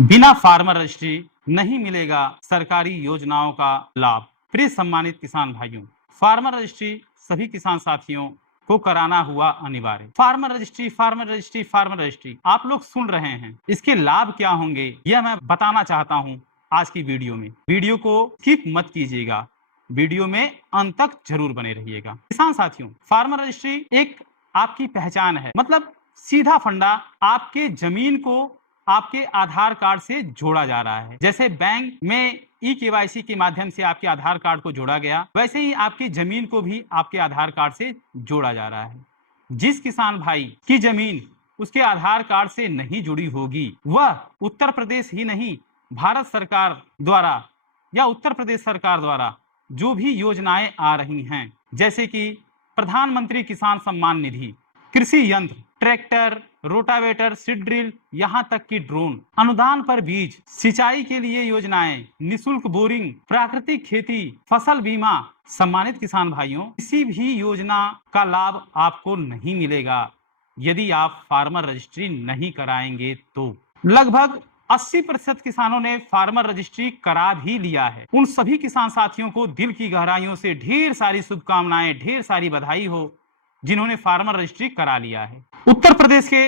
बिना farmer registry नहीं मिलेगा सरकारी योजनाओं का लाभ। प्रिय सम्मानित किसान भाइयों, फार्मर रजिस्ट्री सभी किसान साथियों को कराना हुआ अनिवार्य। Farmer registry, farmer registry, farmer registry आप लोग सुन रहे हैं, इसके लाभ क्या होंगे यह मैं बताना चाहता हूं आज की वीडियो में। वीडियो को स्किप मत कीजिएगा, वीडियो में अंत तक जरूर बने रहिएगा। किसान साथियों, फार्मर रजिस्ट्री एक आपकी पहचान है, मतलब सीधा फंडा आपके जमीन को आपके आधार कार्ड से जोड़ा जा रहा है। जैसे बैंक में ई-केवाईसी के माध्यम से आपके आधार कार्ड को जोड़ा गया, वैसे ही आपकी जमीन को भी आपके आधार कार्ड से जोड़ा जा रहा है। जिस किसान भाई की जमीन उसके आधार कार्ड से नहीं जुड़ी होगी, वह उत्तर प्रदेश ही नहीं, भारत सरकार द्वारा या उत्तर प्रदेश सरकार द्वारा जो भी योजनाएं आ रही हैं, जैसे कि प्रधानमंत्री किसान सम्मान निधि, कृषि यंत्र, ट्रैक्टर, रोटावेटर, सीड ड्रिल, यहाँ तक कि ड्रोन, अनुदान पर बीज, सिंचाई के लिए योजनाएं, निशुल्क बोरिंग, प्राकृतिक खेती, फसल बीमा। सम्मानित किसान भाइयों, किसी भी योजना का लाभ आपको नहीं मिलेगा यदि आप फार्मर रजिस्ट्री नहीं कराएंगे तो। लगभग 80% किसानों ने फार्मर रजिस्ट्री करा भी लिया है। उन सभी किसान साथियों को दिल की गहराइयों से ढेर सारी शुभकामनाएं, ढेर सारी बधाई हो जिन्होंने फार्मर रजिस्ट्री करा लिया है। उत्तर प्रदेश के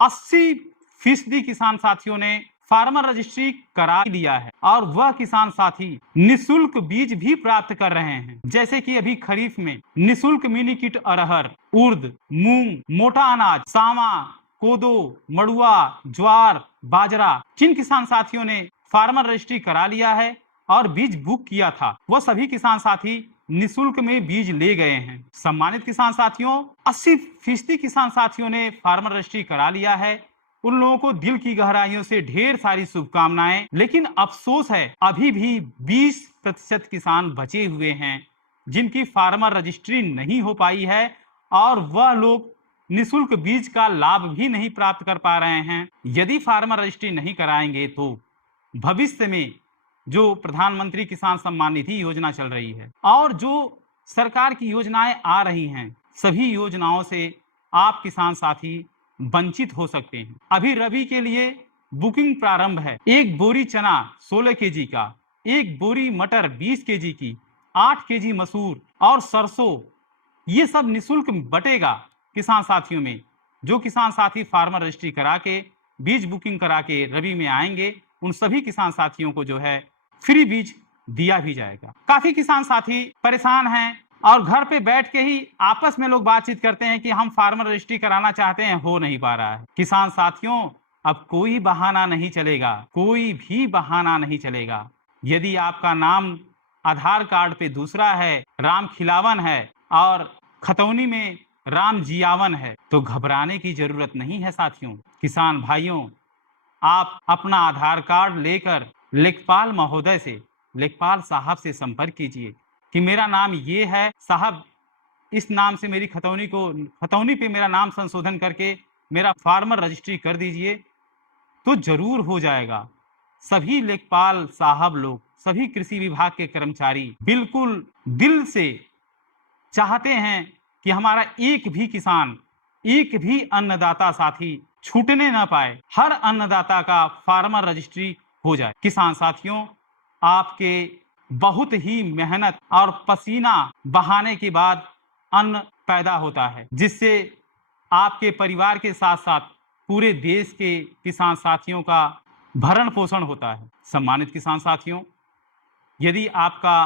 80% किसान साथियों ने फार्मर रजिस्ट्री करा लिया है और वह किसान साथी निशुल्क बीज भी प्राप्त कर रहे हैं। जैसे कि अभी खरीफ में निशुल्क मिनी किट अरहर, उर्द, मूंग, मोटा अनाज, सावा, कोदो, मड़ुआ, ज्वार, बाजरा। जिन किसान साथियों ने फार्मर रजिस्ट्री करा लिया है और बीज बुक किया था, वह सभी किसान साथी निशुल्क में बीज ले गए हैं। सम्मानित किसान साथियों, 80% किसान साथियों ने फार्मर रजिस्ट्री करा लिया है। उन लोगों को दिल की गहराइयों से ढेर सारी शुभकामनाएं। लेकिन अफसोस है, अभी भी 20% किसान बचे हुए हैं जिनकी फार्मर रजिस्ट्री नहीं हो पाई है और वह लोग निशुल्क बीज का लाभ भी नहीं प्राप्त कर पा रहे हैं। यदि फार्मर रजिस्ट्री नहीं कराएंगे तो भविष्य में जो प्रधानमंत्री किसान सम्मान निधि योजना चल रही है और जो सरकार की योजनाएं आ रही हैं, सभी योजनाओं से आप किसान साथी वंचित हो सकते हैं। अभी रबी के लिए बुकिंग प्रारंभ है। एक बोरी चना 16 केजी का, एक बोरी मटर 20 केजी की, 8 केजी मसूर और सरसों, ये सब निशुल्क बटेगा किसान साथियों में। जो किसान साथी फार्मर रजिस्ट्री करा के बीज बुकिंग करा के रबी में आएंगे, उन सभी किसान साथियों को जो है फ्री बीज दिया भी जाएगा। काफी किसान साथी परेशान हैं और घर पे बैठ के ही आपस में लोग बातचीत करते हैं कि हम फार्मर रजिस्ट्री कराना चाहते हैं, हो नहीं पा रहा है। किसान साथियों, अब कोई बहाना नहीं चलेगा, कोई भी बहाना नहीं चलेगा। यदि आपका नाम आधार कार्ड पे दूसरा है, राम खिलावन है और खतौनी में राम जियावन है, तो घबराने की जरूरत नहीं है साथियों। किसान भाइयों, आप अपना आधार कार्ड लेकर लेखपाल महोदय से, लेखपाल साहब से संपर्क कीजिए कि मेरा नाम ये है साहब, इस नाम से मेरी खतौनी पे मेरा नाम संशोधन करके मेरा फार्मर रजिस्ट्री कर दीजिए, तो जरूर हो जाएगा। सभी लेखपाल साहब लोग, सभी कृषि विभाग के कर्मचारी बिल्कुल दिल से चाहते हैं कि हमारा एक भी किसान, एक भी अन्नदाता साथी छूटने ना पाए, हर अन्नदाता का फार्मर रजिस्ट्री हो जाए। किसान साथियों, आपके बहुत ही मेहनत और पसीना बहाने के बाद अन्न पैदा होता है, जिससे आपके परिवार के साथ साथ पूरे देश के किसान साथियों का भरण पोषण होता है। सम्मानित किसान साथियों, यदि आपका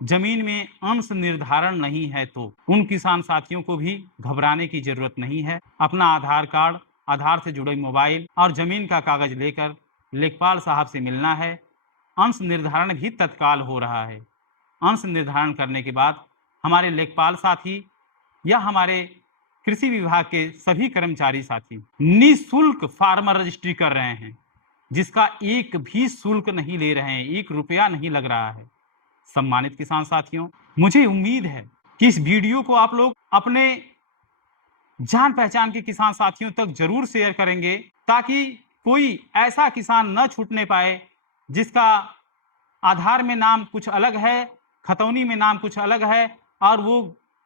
जमीन में अंश निर्धारण नहीं है तो उन किसान साथियों को भी घबराने की जरूरत नहीं है। अपना आधार कार्ड, आधार से जुड़े मोबाइल और जमीन का कागज लेकर लेखपाल साहब से मिलना है। अंश निर्धारण भी तत्काल हो रहा है। अंश निर्धारण करने के बाद हमारे लेखपाल साथी या हमारे कृषि विभाग के सभी कर्मचारी साथी निःशुल्क फार्मर रजिस्ट्री कर रहे हैं, जिसका एक भी शुल्क नहीं ले रहे हैं, 1 रुपया नहीं लग रहा है। सम्मानित किसान साथियों, मुझे उम्मीद है कि इस वीडियो को आप लोग अपने जान पहचान के किसान साथियों तक जरूर शेयर करेंगे, ताकि कोई ऐसा किसान न छूटने पाए जिसका आधार में नाम कुछ अलग है, खतौनी में नाम कुछ अलग है और वो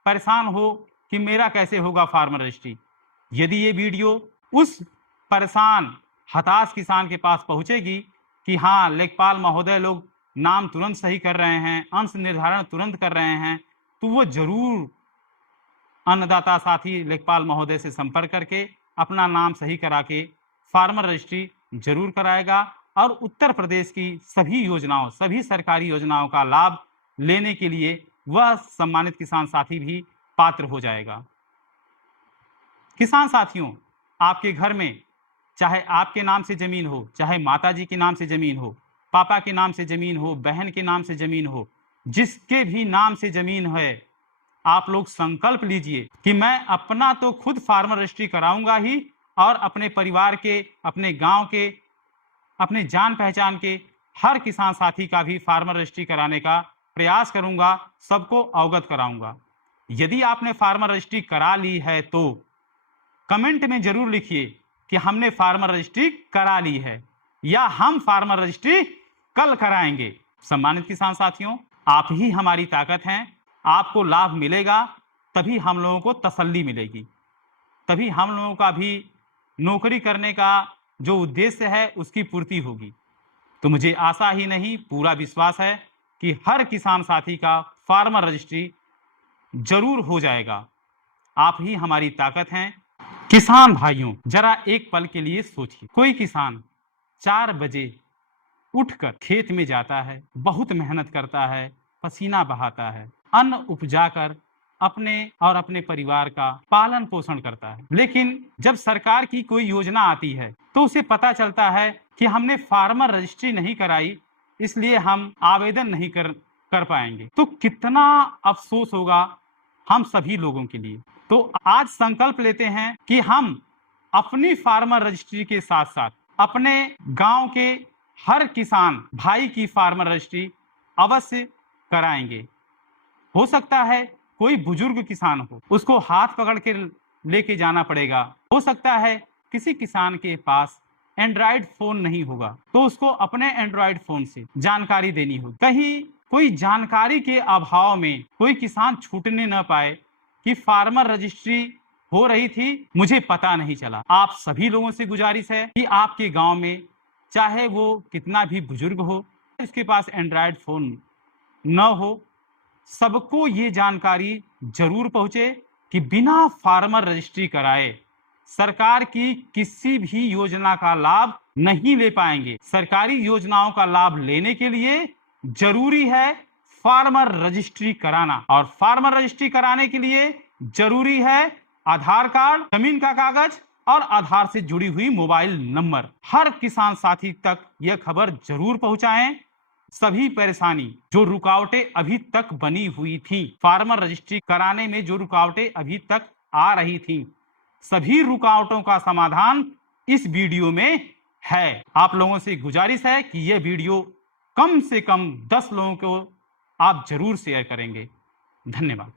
परेशान हो कि मेरा कैसे होगा फार्मर रजिस्ट्री। यदि ये वीडियो उस परेशान हताश किसान के पास पहुंचेगी कि हाँ, लेखपाल महोदय लोग नाम तुरंत सही कर रहे हैं, अंश निर्धारण तुरंत कर रहे हैं, तो वो जरूर अन्नदाता साथी लेखपाल महोदय से संपर्क करके अपना नाम सही करा के फार्मर रजिस्ट्री जरूर कराएगा और उत्तर प्रदेश की सभी योजनाओं, सभी सरकारी योजनाओं का लाभ लेने के लिए वह सम्मानित किसान साथी भी पात्र हो जाएगा। किसान साथियों, आपके घर में चाहे आपके नाम से जमीन हो, चाहे माताजी के नाम से जमीन हो, पापा के नाम से जमीन हो, बहन के नाम से जमीन हो, जिसके भी नाम से जमीन है, आप लोग संकल्प लीजिए कि मैं अपना तो खुद फार्मर रजिस्ट्री कराऊंगा ही और अपने परिवार के, अपने गांव के, अपने जान पहचान के हर किसान साथी का भी फार्मर रजिस्ट्री कराने का प्रयास करूंगा, सबको अवगत कराऊंगा। यदि आपने फार्मर रजिस्ट्री करा ली है तो कमेंट में जरूर लिखिए कि हमने फार्मर रजिस्ट्री करा ली है या हम फार्मर रजिस्ट्री कल कराएंगे। सम्मानित किसान साथियों, आप ही हमारी ताकत हैं, आपको लाभ मिलेगा तभी हम लोगों को तसल्ली मिलेगी, तभी हम लोगों का भी नौकरी करने का जो उद्देश्य है उसकी पूर्ति होगी। तो मुझे आशा ही नहीं, पूरा विश्वास है कि हर किसान साथी का फार्मर रजिस्ट्री जरूर हो जाएगा। आप ही हमारी ताकत हैं। किसान भाइयों, जरा एक पल के लिए सोचिए, कोई किसान 4 बजे उठकर खेत में जाता है, बहुत मेहनत करता है, पसीना बहाता है, अन्न उपजाकर अपने और अपने परिवार का पालन पोषण करता है, लेकिन जब सरकार की कोई योजना आती है तो उसे पता चलता है कि हमने फार्मर रजिस्ट्री नहीं कराई, इसलिए हम आवेदन नहीं कर पाएंगे, तो कितना अफसोस होगा हम सभी लोगों के लिए। तो आज संकल्प लेते हैं कि हम अपनी फार्मर रजिस्ट्री के साथ साथ अपने गांव के हर किसान भाई की फार्मर रजिस्ट्री अवश्य कराएंगे। हो सकता है कोई बुजुर्ग किसान हो, उसको हाथ पकड़ के लेके जाना पड़ेगा। हो सकता है किसी किसान के पास एंड्रॉइड फोन नहीं होगा, तो उसको अपने एंड्रॉइड फोन से जानकारी देनी होगी। कहीं कोई जानकारी के अभाव में कोई किसान छूटने न पाए कि फार्मर रजिस्ट्री हो रही थी, मुझे पता नहीं चला। आप सभी लोगों से गुजारिश है कि आपके गांव में चाहे वो कितना भी बुजुर्ग हो, उसके पास एंड्रॉइड फोन न हो, सबको ये जानकारी जरूर पहुंचे कि बिना फार्मर रजिस्ट्री कराए सरकार की किसी भी योजना का लाभ नहीं ले पाएंगे। सरकारी योजनाओं का लाभ लेने के लिए जरूरी है फार्मर रजिस्ट्री कराना, और फार्मर रजिस्ट्री कराने के लिए जरूरी है आधार कार्ड, जमीन का कागज और आधार से जुड़ी हुई मोबाइल नंबर। हर किसान साथी तक यह खबर जरूर पहुंचाएं। सभी परेशानी, जो रुकावटें अभी तक बनी हुई थी, फार्मर रजिस्ट्री कराने में जो रुकावटें अभी तक आ रही थी, सभी रुकावटों का समाधान इस वीडियो में है। आप लोगों से गुजारिश है कि यह वीडियो कम से कम 10 लोगों को आप जरूर शेयर करेंगे। धन्यवाद।